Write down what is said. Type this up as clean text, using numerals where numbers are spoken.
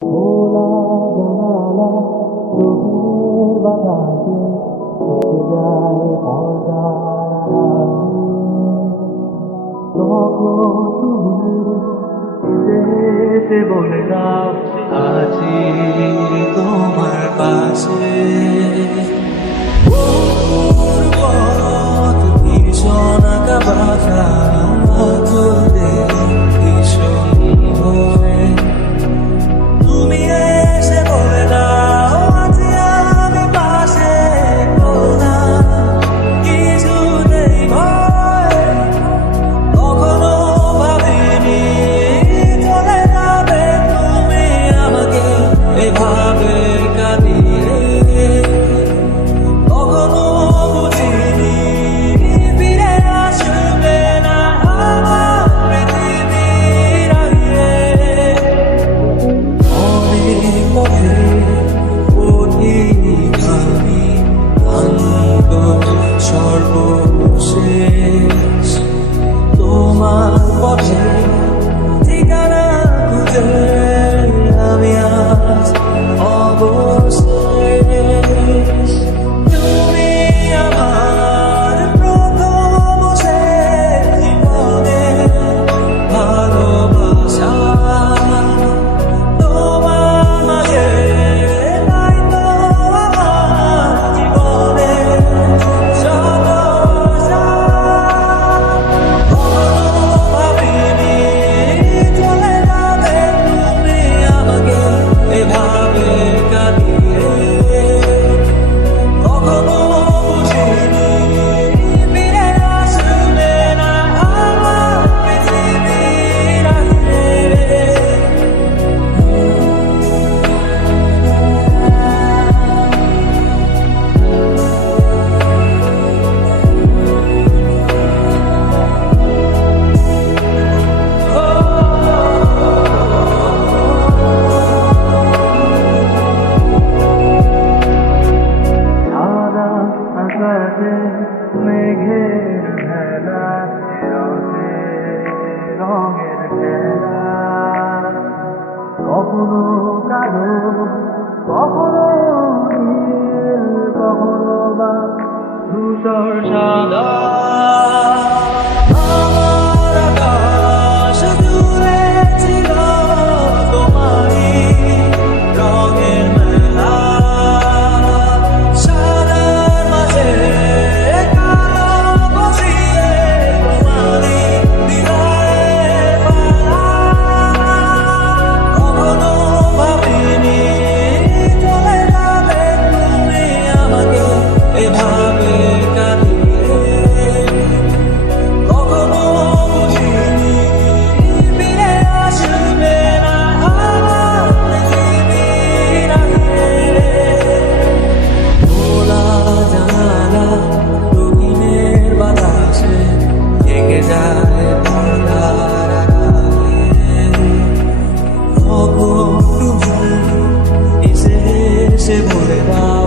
খোলা জানালা রোদের বাতাসে থেকে যায় পর্দার আড়ালে। তখন তুমি এসে এসে বলে দাও আছি তোমার পাশে। ওর পথ ভীষণ আঁকা বাঁকা ধরে ভীষণ ভরে তুমি এসে বলে দাও আছি আমি পাশে। কোনা কিছুতেই ভয় কখনো ভাবিনি চলে যাবে তুমি আমাকে এভাবে কাঁদিয়ে। কখনো বুঝিনি ফিরে আসবে না আমার পৃথিবীর আগে। অনেক পথে পথিক আমি ক্লান্ত সর্বশেষ তোমার পথে ঠিকানা খুঁজে আমি আজ অবশেষ। তুমি আমার প্রথম শেষ জীবনের ভালোবাসা। তোমার মাঝে নাই তো আমার জীবনের যত আশা। কখনো ভাবিনি চলে যাবে তুমি আমাকে এভাবে কাঁদিয়ে। কখনো বুঝিনি ফিরে আসবে না আমার পৃথিবীর আগে। সাদা আকাশে মেঘের ভেলা রঙে রঙের খেলা। কখনো কালো কখনো নীল কখনো বা ধূসর সাদা। আমার আকাশ জুড়ে ছিল তোমারই রঙের মেলা। সাদার মাঝে কালো বসিয়ে তোমারই দিদারে পালা। কখনো ভাবিনি চলে যাবে তুমি আমাকে এভাবে কাঁদিয়ে। কখনো বুঝিনি ফিরে আসবে না আমার পৃথিবীর আগে। খোলা জানালা রঙিনের বাতাসে থেকে যায় পর্দার আড়ালে। কখন তুমি এসে এসে বলে দাও